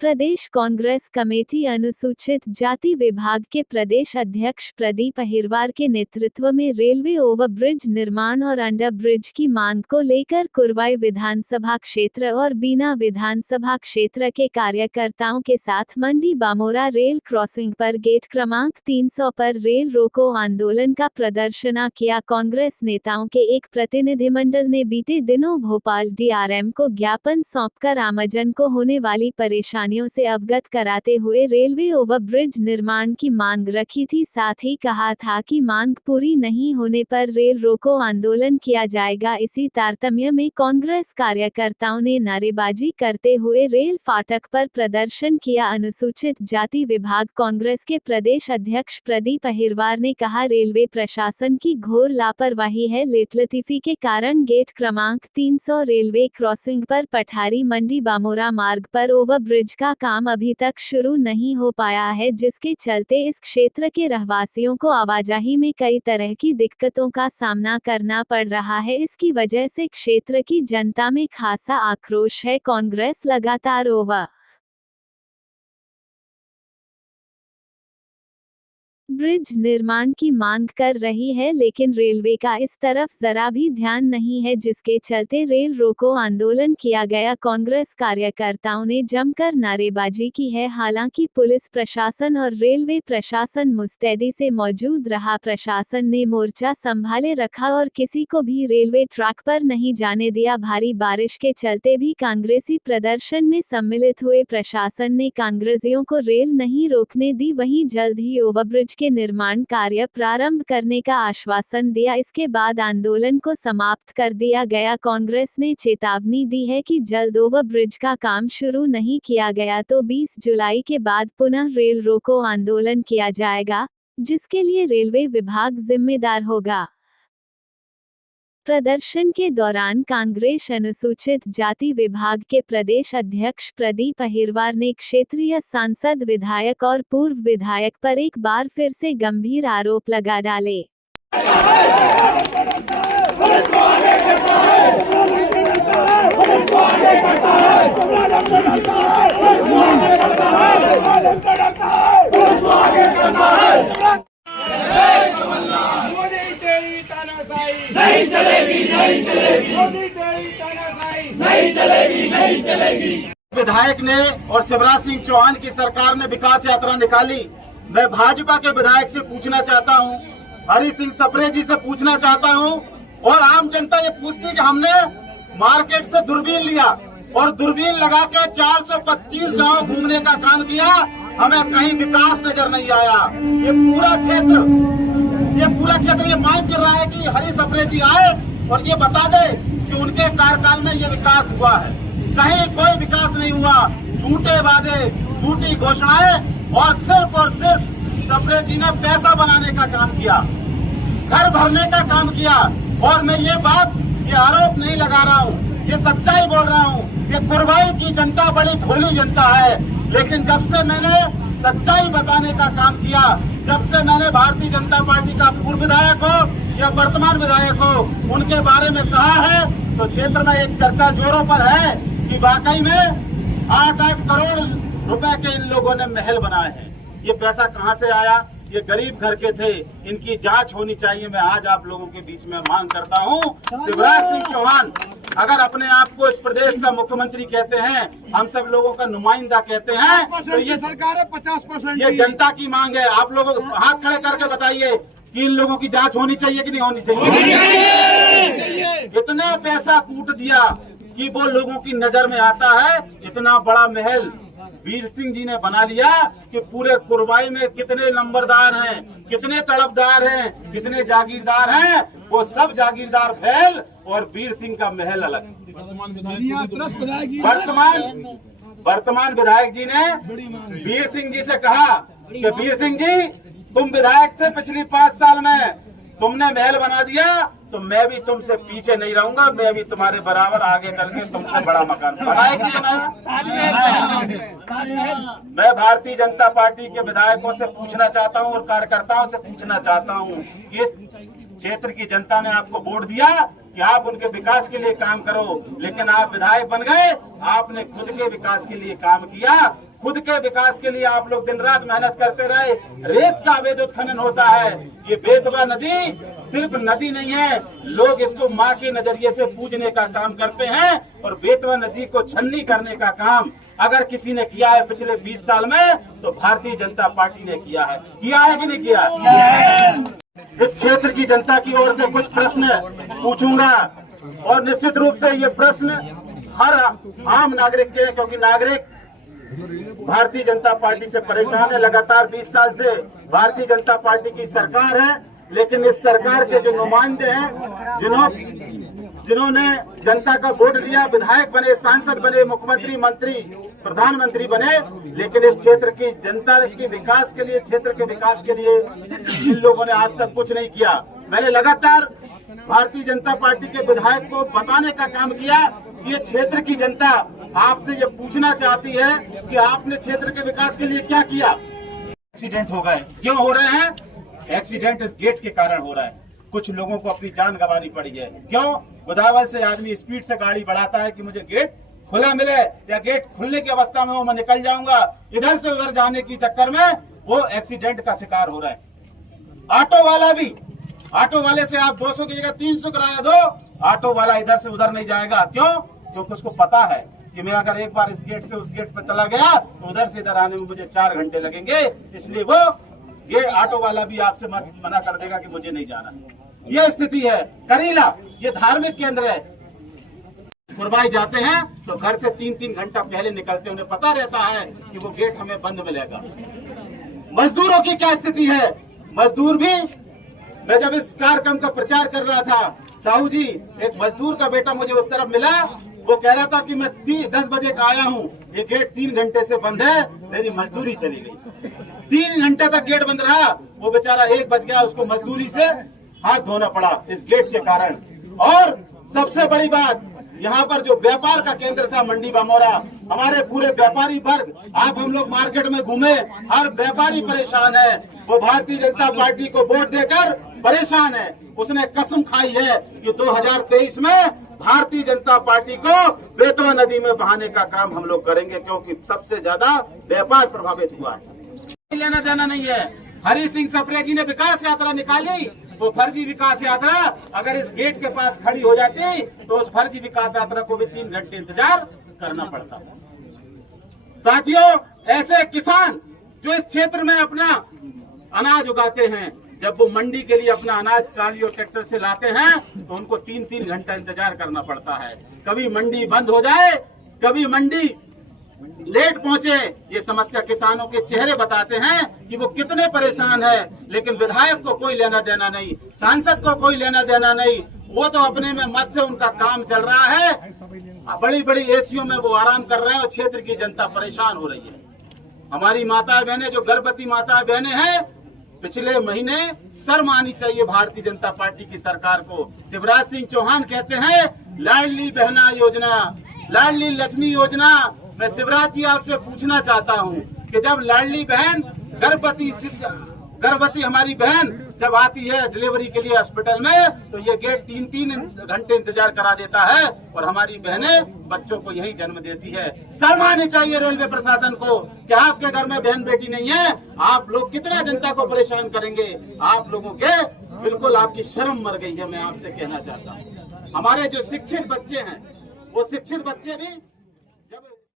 प्रदेश Congress committee अनुसूचित जाति विभाग के प्रदेश अध्यक्ष प्रदीप अहिरवार के नेतृत्व में रेलवे ओवरब्रिज निर्माण और अंडर ब्रिज की मांग को लेकर कुरवाई विधानसभा क्षेत्र और बीना विधानसभा क्षेत्र के कार्यकर्ताओं के साथ मंडी बामोरा रेल क्रॉसिंग पर गेट क्रमांक 300 पर रेल रोको आंदोलन का प्रदर्शन किया। कांग्रेस नेताओं के एक प्रतिनिधिमंडल ने बीते दिनों भोपाल डीआरएम को ज्ञापन सौंपकर आमजन को होने वाली परेशानी से अवगत कराते हुए रेलवे ओवरब्रिज निर्माण की मांग रखी थी। साथ ही कहा था कि मांग पूरी नहीं होने पर रेल रोको आंदोलन किया जाएगा। इसी तारतम्य में कांग्रेस कार्यकर्ताओं ने नारेबाजी करते हुए रेल फाटक पर प्रदर्शन किया। अनुसूचित जाति विभाग कांग्रेस के प्रदेश अध्यक्ष प्रदीप अहिरवार ने कहा, रेलवे प्रशासन की घोर लापरवाही है। लेटलतीफी के कारण गेट क्रमांक 300 रेलवे क्रॉसिंग पर पठारी मंडी बामोरा मार्ग पर ओवरब्रिज का काम अभी तक शुरू नहीं हो पाया है, जिसके चलते इस क्षेत्र के रहवासियों को आवाजाही में कई तरह की दिक्कतों का सामना करना पड़ रहा है। इसकी वजह से क्षेत्र की जनता में खासा आक्रोश है। कांग्रेस लगातार ओवर ब्रिज निर्माण की मांग कर रही है, लेकिन रेलवे का इस तरफ जरा भी ध्यान नहीं है, जिसके चलते रेल रोको आंदोलन किया गया। कांग्रेस कार्यकर्ताओं ने जमकर नारेबाजी की है। हालांकि पुलिस प्रशासन और रेलवे प्रशासन मुस्तैदी से मौजूद रहा। प्रशासन ने मोर्चा संभाले रखा और किसी को भी रेलवे ट्रैक पर नहीं जाने दिया। भारी बारिश के चलते भी कांग्रेसी प्रदर्शन में सम्मिलित हुए। प्रशासन ने कांग्रेसियों को रेल नहीं रोकने दी। वहीं जल्द ही ओवरब्रिज के निर्माण कार्य प्रारंभ करने का आश्वासन दिया। इसके बाद आंदोलन को समाप्त कर दिया गया। कांग्रेस ने चेतावनी दी है कि जल्द ओवरब्रिज का काम शुरू नहीं किया गया तो 20 जुलाई के बाद पुनः रेल रोको आंदोलन किया जाएगा, जिसके लिए रेलवे विभाग जिम्मेदार होगा। प्रदर्शन के दौरान कांग्रेस अनुसूचित जाति विभाग के प्रदेश अध्यक्ष प्रदीप अहिरवार ने क्षेत्रीय सांसद, विधायक और पूर्व विधायक पर एक बार फिर से गंभीर आरोप लगा डाले। नहीं चलेगी, नहीं चलेगी, नहीं चलेगी, नहीं चलेगी। विधायक ने और शिवराज सिंह चौहान की सरकार ने विकास यात्रा निकाली। मैं भाजपा के विधायक से पूछना चाहता हूं, हरि सिंह सप्रे जी से पूछना चाहता हूं, और आम जनता ये पूछती है कि हमने मार्केट से दूरबीन लिया और दूरबीन लगा के 425 गांव घूमने का काम किया, हमें कहीं विकास नजर नहीं आया। ये पूरा क्षेत्र ये मांग कर रहा है कि हरि सप्रे जी आए और ये बता दे कि उनके कार्यकाल में ये विकास हुआ है। कहीं कोई विकास नहीं हुआ। झूठे वादे, झूठी घोषणाएं और सिर्फ सप्रे जी ने पैसा बनाने का काम किया, घर भरने का काम किया। और मैं ये आरोप नहीं लगा रहा हूँ, ये सच्चाई बोल रहा हूँ। ये कुरवाई की जनता बड़ी भोली जनता है, लेकिन जब से मैंने सच्चाई बताने का काम किया, जब से मैंने भारतीय जनता पार्टी का पूर्व विधायक हो या वर्तमान विधायक हो उनके बारे में कहा है, तो क्षेत्र में एक चर्चा जोरों पर है कि वाकई में 8-8 करोड़ रुपए के इन लोगों ने महल बनाए हैं। ये पैसा कहां से आया? ये गरीब घर के थे, इनकी जांच होनी चाहिए। मैं आज आप लोगों के बीच में मांग करता हूं, शिवराज सिंह चौहान अगर अपने आप को इस प्रदेश का मुख्यमंत्री कहते हैं, हम सब लोगों का नुमाइंदा कहते हैं, तो ये सरकार है 50%। ये जनता की मांग है। आप लोग हाथ खड़े करके बताइए कि इन लोगों की जांच होनी चाहिए कि नहीं होनी चाहिए? इतना पैसा कूट दिया कि वो लोगों की नजर में आता है। इतना बड़ा महल वीर सिंह जी ने बना लिया कि पूरे कुरवाई में कितने नंबरदार हैं, कितने तड़पदार हैं, कितने जागीरदार हैं, वो सब जागीरदार फैल और वीर सिंह का महल अलग। वर्तमान विधायक जी ने वीर सिंह जी से कहा कि वीर सिंह जी, तुम विधायक थे पिछली 5 साल में, तुमने महल बना दिया, तो मैं भी तुमसे पीछे नहीं रहूंगा, मैं भी तुम्हारे बराबर आगे चल के तुमसे बड़ा मकान बनाए कि बनाया। मैं भारतीय जनता पार्टी के विधायकों से पूछना चाहता हूं और कार्यकर्ताओं से पूछना चाहता हूं कि इस क्षेत्र की जनता ने आपको वोट दिया कि आप उनके विकास के लिए काम करो, लेकिन आप विधायक बन गए, आपने खुद के विकास के लिए काम किया खुद के विकास के लिए आप लोग दिन रात मेहनत करते रहे। रेत का अवैध उत्खनन होता है। ये बेतवा नदी सिर्फ नदी नहीं है, लोग इसको माँ के नजरिए से पूजने का काम करते हैं और बेतवा नदी को छन्नी करने का काम अगर किसी ने किया है पिछले 20 साल में तो भारतीय जनता पार्टी ने किया है कि नहीं किया? इस क्षेत्र की जनता की ओर से कुछ प्रश्न पूछूंगा और निश्चित रूप से ये प्रश्न हर आम नागरिक के, क्योंकि नागरिक भारतीय जनता पार्टी से परेशान है। लगातार 20 साल से भारतीय जनता पार्टी की सरकार है, लेकिन इस सरकार के जो नुमाइंदे हैं, जिन्होंने जनता का वोट लिया, विधायक बने, सांसद बने, मुख्यमंत्री, मंत्री, प्रधानमंत्री बने, लेकिन इस क्षेत्र की जनता के विकास के लिए, क्षेत्र के विकास के लिए इन लोगों ने आज तक कुछ नहीं किया। मैंने लगातार भारतीय जनता पार्टी के विधायक को बताने का काम किया कि ये क्षेत्र की जनता आपसे ये पूछना चाहती है कि आपने क्षेत्र के विकास के लिए क्या किया। एक्सीडेंट हो गए, क्यों हो रहे हैं? एक्सीडेंट इस गेट के कारण हो रहा है। कुछ लोगों को अपनी जान गंवानी पड़ी है। क्यों? गोदावल से आदमी स्पीड से गाड़ी बढ़ाता है कि मुझे गेट खुला मिले या गेट खुलने की अवस्था में हो, मैं निकल जाऊंगा, इधर से उधर जाने के चक्कर में वो एक्सीडेंट का शिकार हो रहा है। ऑटो वाला भी, ऑटो वाले से आप 200 की जगह 300 किराया दो, ऑटो वाला इधर से उधर नहीं जाएगा। क्यों? क्योंकि उसको पता है कि मैं अगर एक बार इस गेट से उस गेट पर चला गया तो उधर से इधर आने में मुझे 4 घंटे लगेंगे, इसलिए वो ये ऑटो वाला भी आपसे मना कर देगा कि मुझे नहीं जाना। ये स्थिति है। करीला ये धार्मिक केंद्र है। कुरबाई जाते हैं तो घर से 3-3 घंटा पहले निकलते, उन्हें पता रहता है कि वो गेट हमें बंद मिलेगा। मजदूरों की क्या स्थिति है? मजदूर भी, मैं जब इस कार्यक्रम का प्रचार कर रहा था, साहू जी, एक मजदूर का बेटा मुझे उस तरफ मिला, वो कह रहा था कि मैं 10 बजे का आया हूँ, ये गेट 3 घंटे से बंद है, मेरी मजदूरी चली गई। 3 घंटे तक गेट बंद रहा, वो बेचारा 1 बज गया, उसको मजदूरी से हाथ धोना पड़ा इस गेट के कारण। और सबसे बड़ी बात, यहाँ पर जो व्यापार का केंद्र था मंडी बामोरा, हमारे पूरे व्यापारी वर्ग, आप हम लोग मार्केट में घूमे, हर व्यापारी परेशान है। वो भारतीय जनता पार्टी को वोट देकर परेशान है। उसने कसम खाई है कि 2023 में भारतीय जनता पार्टी को बेतवा नदी में बहाने का काम हम लोग करेंगे, क्योंकि सबसे ज्यादा व्यापार प्रभावित हुआ है। लेना देना नहीं है। हरी सिंह सप्रे जी ने विकास यात्रा निकाली, वो फर्जी विकास यात्रा अगर इस गेट के पास खड़ी हो जाती तो उस फर्जी विकास यात्रा को भी 3 घंटे इंतजार करना पड़ता। साथियों, ऐसे किसान जो इस क्षेत्र में अपना अनाज उगाते हैं, जब वो मंडी के लिए अपना अनाज ट्राली और ट्रैक्टर से लाते हैं तो उनको 3-3 घंटा इंतजार करना पड़ता है। कभी मंडी बंद हो जाए, कभी मंडी लेट पहुंचे। ये समस्या किसानों के चेहरे बताते हैं कि वो कितने परेशान है, लेकिन विधायक को कोई लेना देना नहीं, सांसद को कोई लेना देना नहीं। वो तो अपने में मस्त है, उनका काम चल रहा है, बड़ी बड़ी एसीओ में वो आराम कर रहे हैं और क्षेत्र की जनता परेशान हो रही है। हमारी माता बहनें, जो गर्भवती माता बहनें हैं, पिछले महीने शर्म आनी चाहिए भारतीय जनता पार्टी की सरकार को। शिवराज सिंह चौहान कहते हैं लाडली बहना योजना, लाडली लक्ष्मी योजना। मैं शिवराज जी आपसे पूछना चाहता हूं कि जब लाडली बहन गर्भवती हमारी बहन जब आती है डिलीवरी के लिए हॉस्पिटल में, तो ये गेट 3-3 घंटे इंतजार करा देता है और हमारी बहनें बच्चों को यही जन्म देती है। शर्म आनी चाहिए रेलवे प्रशासन को कि आपके घर में बहन बेटी नहीं है, आप लोग कितना जनता को परेशान करेंगे। आप लोगों के बिल्कुल आपकी शर्म मर गई है। मैं आपसे कहना चाहता हूँ, हमारे जो शिक्षित बच्चे हैं, वो शिक्षित बच्चे भी